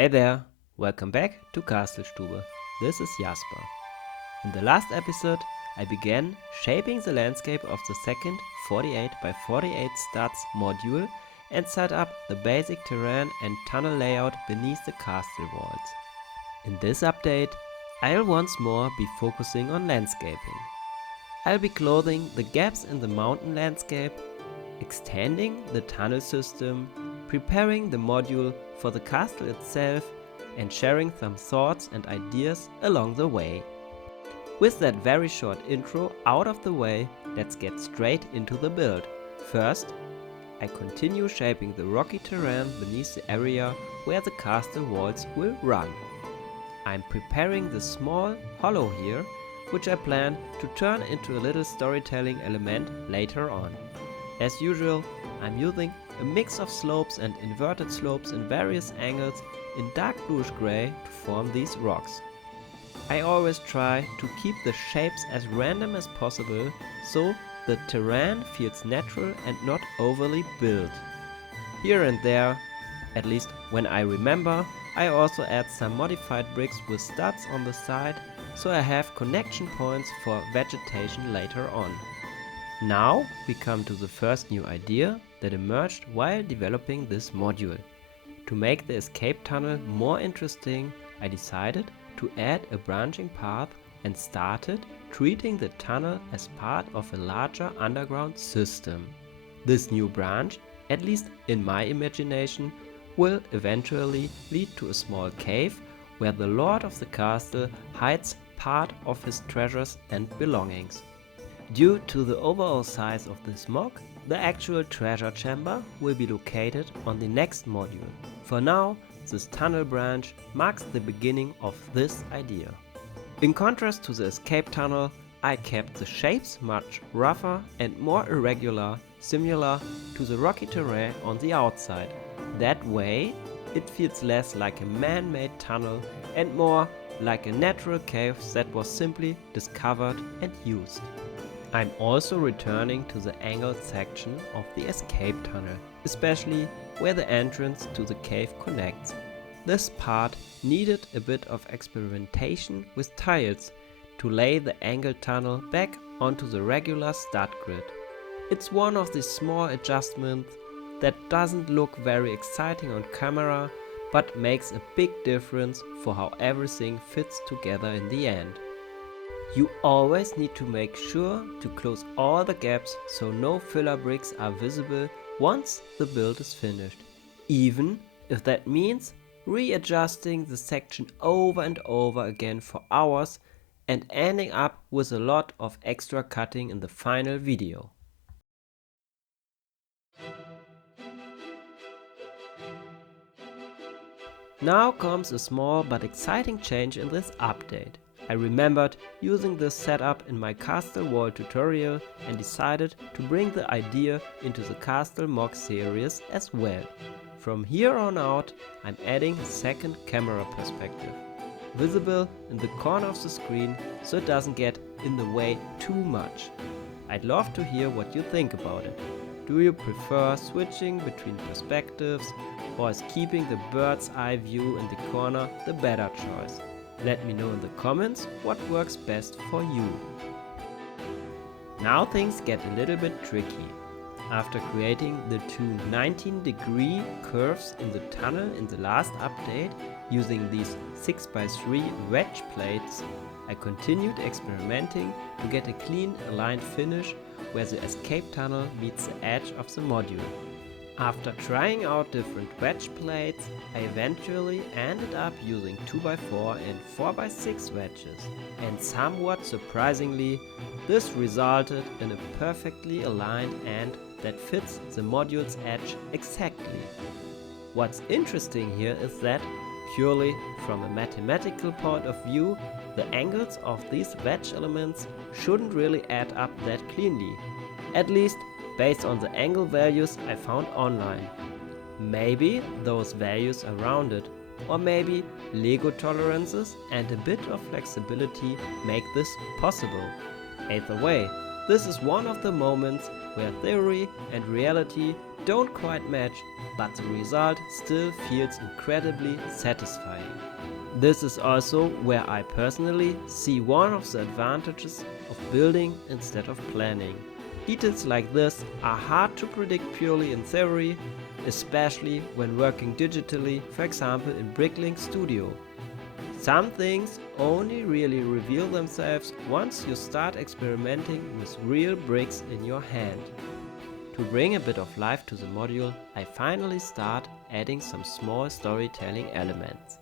Hey there, welcome back to CastleStube. This is Jaspar. In the last episode, I began shaping the landscape of the second 48 by 48 studs module and set up the basic terrain and tunnel layout beneath the castle walls. In this update, I'll once more be focusing on landscaping. I'll be clothing the gaps in the mountain landscape, extending the tunnel system, preparing the module for the castle itself, and sharing some thoughts and ideas along the way. With that very short intro out of the way, let's get straight into the build. First, I continue shaping the rocky terrain beneath the area where the castle walls will run. I'm preparing the small hollow here, which I plan to turn into a little storytelling element later on. As usual, I'm using a mix of slopes and inverted slopes in various angles in dark bluish grey to form these rocks. I always try to keep the shapes as random as possible so the terrain feels natural and not overly built. Here and there, at least when I remember, I also add some modified bricks with studs on the side so I have connection points for vegetation later on. Now we come to the first new idea that emerged while developing this module. To make the escape tunnel more interesting, I decided to add a branching path and started treating the tunnel as part of a larger underground system. This new branch, at least in my imagination, will eventually lead to a small cave where the lord of the castle hides part of his treasures and belongings. Due to the overall size of this MOC, the actual treasure chamber will be located on the next module. For now, this tunnel branch marks the beginning of this idea. In contrast to the escape tunnel, I kept the shapes much rougher and more irregular, similar to the rocky terrain on the outside. That way, it feels less like a man-made tunnel and more like a natural cave that was simply discovered and used. I'm also returning to the angled section of the escape tunnel, especially where the entrance to the cave connects. This part needed a bit of experimentation with tiles to lay the angled tunnel back onto the regular stud grid. It's one of the small adjustments that doesn't look very exciting on camera, but makes a big difference for how everything fits together in the end. You always need to make sure to close all the gaps so no filler bricks are visible once the build is finished, even if that means readjusting the section over and over again for hours and ending up with a lot of extra cutting in the final video. Now comes a small but exciting change in this update. I remembered using this setup in my castle wall tutorial and decided to bring the idea into the castle MOC series as well. From here on out, I'm adding a second camera perspective, visible in the corner of the screen so it doesn't get in the way too much. I'd love to hear what you think about it. Do you prefer switching between perspectives, or is keeping the bird's eye view in the corner the better choice? Let me know in the comments what works best for you. Now things get a little bit tricky. After creating the two 19-degree curves in the tunnel in the last update using these 6x3 wedge plates, I continued experimenting to get a clean aligned finish where the escape tunnel meets the edge of the module. After trying out different wedge plates, I eventually ended up using 2x4 and 4x6 wedges. And somewhat surprisingly, this resulted in a perfectly aligned end that fits the module's edge exactly. What's interesting here is that, purely from a mathematical point of view, the angles of these wedge elements shouldn't really add up that cleanly. At least based on the angle values I found online. Maybe those values are rounded, or maybe Lego tolerances and a bit of flexibility make this possible. Either way, this is one of the moments where theory and reality don't quite match, but the result still feels incredibly satisfying. This is also where I personally see one of the advantages of building instead of planning. Details like this are hard to predict purely in theory, especially when working digitally, for example in Bricklink Studio. Some things only really reveal themselves once you start experimenting with real bricks in your hand. To bring a bit of life to the module, I finally start adding some small storytelling elements.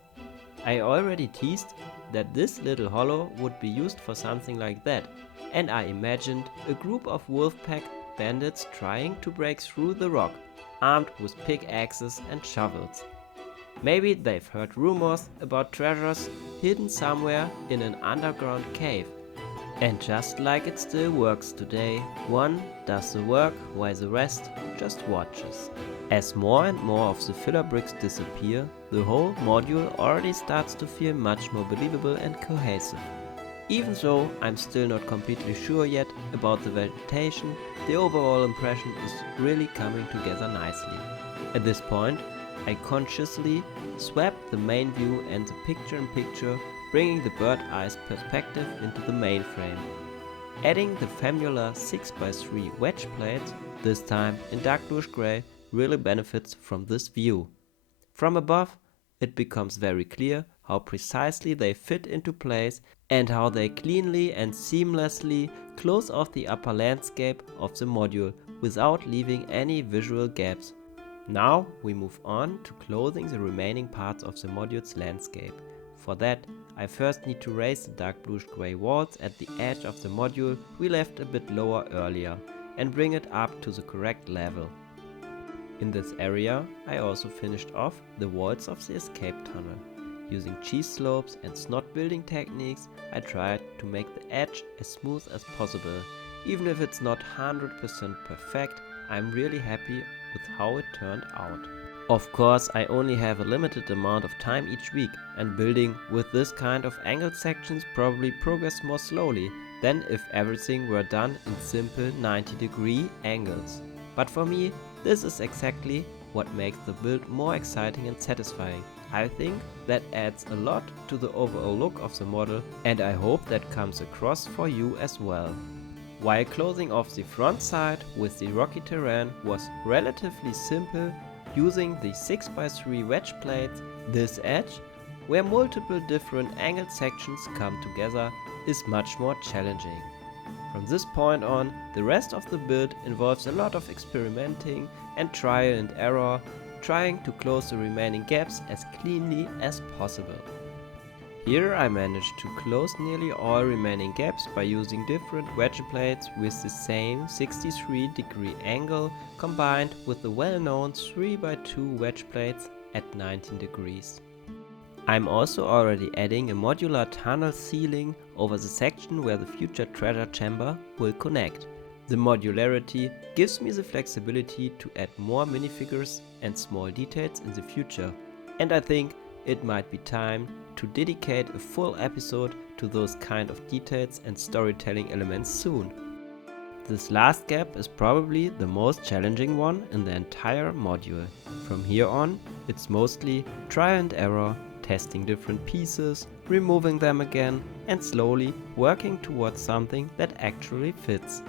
I already teased that this little hollow would be used for something like that, and I imagined a group of Wolfpack bandits trying to break through the rock, armed with pickaxes and shovels. Maybe they've heard rumors about treasures hidden somewhere in an underground cave. And just like it still works today, one does the work while the rest just watches. As more and more of the filler bricks disappear, the whole module already starts to feel much more believable and cohesive. Even though I'm still not completely sure yet about the vegetation, the overall impression is really coming together nicely. At this point, I consciously swapped the main view and the picture-in-picture, bringing the bird eye's perspective into the main frame. Adding the familiar 6x3 wedge plates, this time in dark bluish grey, really benefits from this view. From above, it becomes very clear how precisely they fit into place and how they cleanly and seamlessly close off the upper landscape of the module without leaving any visual gaps. Now we move on to clothing the remaining parts of the module's landscape. For that, I first need to raise the dark bluish grey walls at the edge of the module we left a bit lower earlier and bring it up to the correct level. In this area, I also finished off the walls of the escape tunnel. Using cheese slopes and snot building techniques, I tried to make the edge as smooth as possible. Even if it's not 100% perfect, I'm really happy with how it turned out. Of course, I only have a limited amount of time each week, and building with this kind of angled sections probably progress more slowly than if everything were done in simple 90-degree angles. But for me, this is exactly what makes the build more exciting and satisfying. I think that adds a lot to the overall look of the model, and I hope that comes across for you as well. While closing off the front side with the rocky terrain was relatively simple using the 6x3 wedge plates, this edge, where multiple different angled sections come together, is much more challenging. From this point on, the rest of the build involves a lot of experimenting and trial and error, trying to close the remaining gaps as cleanly as possible. Here I managed to close nearly all remaining gaps by using different wedge plates with the same 63-degree angle combined with the well-known 3x2 wedge plates at 19 degrees. I'm also already adding a modular tunnel ceiling over the section where the future treasure chamber will connect. The modularity gives me the flexibility to add more minifigures and small details in the future, and I think it might be time to dedicate a full episode to those kind of details and storytelling elements soon. This last gap is probably the most challenging one in the entire module. From here on, it's mostly trial and error, testing different pieces, removing them again, and slowly working towards something that actually fits.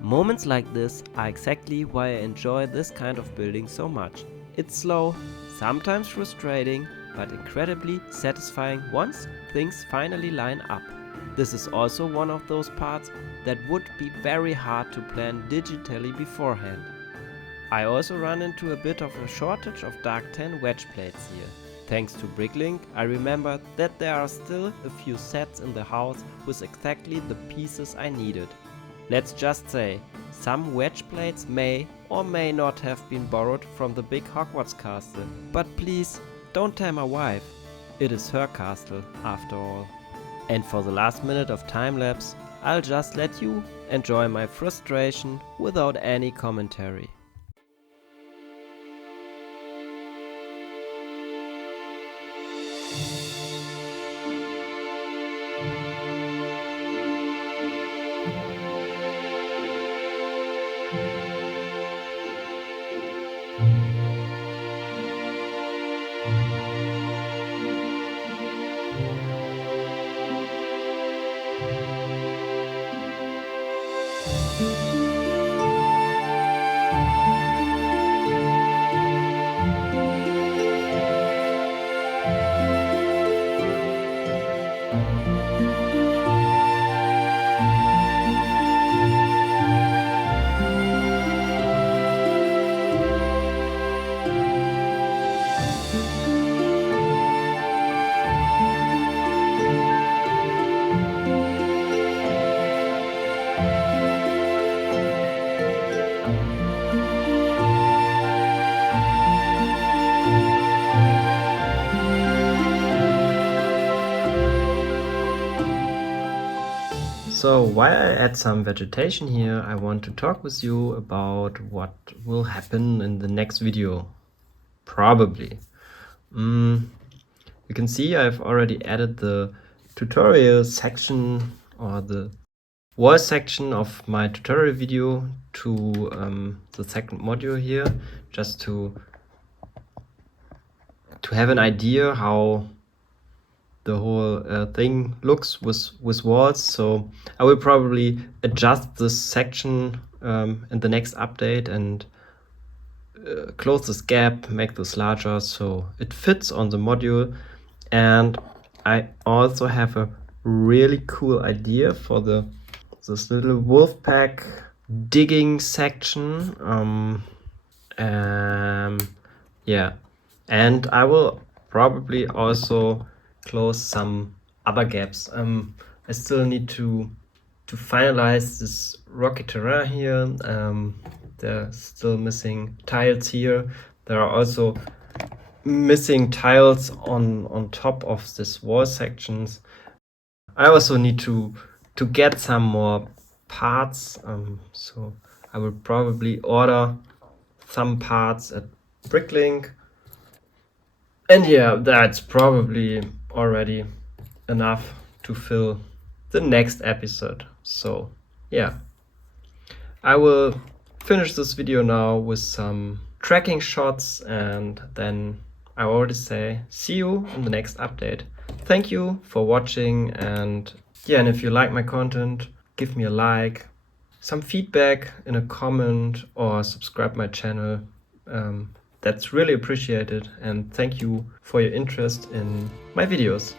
Moments like this are exactly why I enjoy this kind of building so much. It's slow, sometimes frustrating, but incredibly satisfying once things finally line up. This is also one of those parts that would be very hard to plan digitally beforehand. I also run into a bit of a shortage of Dark Tan wedge plates here. Thanks to Bricklink, I remembered that there are still a few sets in the house with exactly the pieces I needed. Let's just say, some wedge plates may or may not have been borrowed from the big Hogwarts castle. But please, don't tell my wife. It is her castle, after all. And for the last minute of time-lapse, I'll just let you enjoy my frustration without any commentary. So while I add some vegetation here, I want to talk with you about what will happen in the next video. Probably. You can see I've already added the tutorial section or the wall section of my tutorial video to the second module here, just to have an idea how the whole thing looks with walls. So I will probably adjust this section in the next update and close this gap, make this larger so it fits on the module. And I also have a really cool idea for this little Wolfpack digging section. Yeah, and I will probably also close some other gaps. I still need to finalize this rocky terrain here. There are still missing tiles here. There are also missing tiles on top of this wall sections. I also need to get some more parts. So I will probably order some parts at Bricklink. And yeah, that's probably already enough to fill the next episode. So yeah, I will finish this video now with some tracking shots, and then I already say see you in the next update. Thank you for watching, and yeah, and if you like my content, give me a like, some feedback in a comment, or subscribe my channel. That's really appreciated, and thank you for your interest in my videos.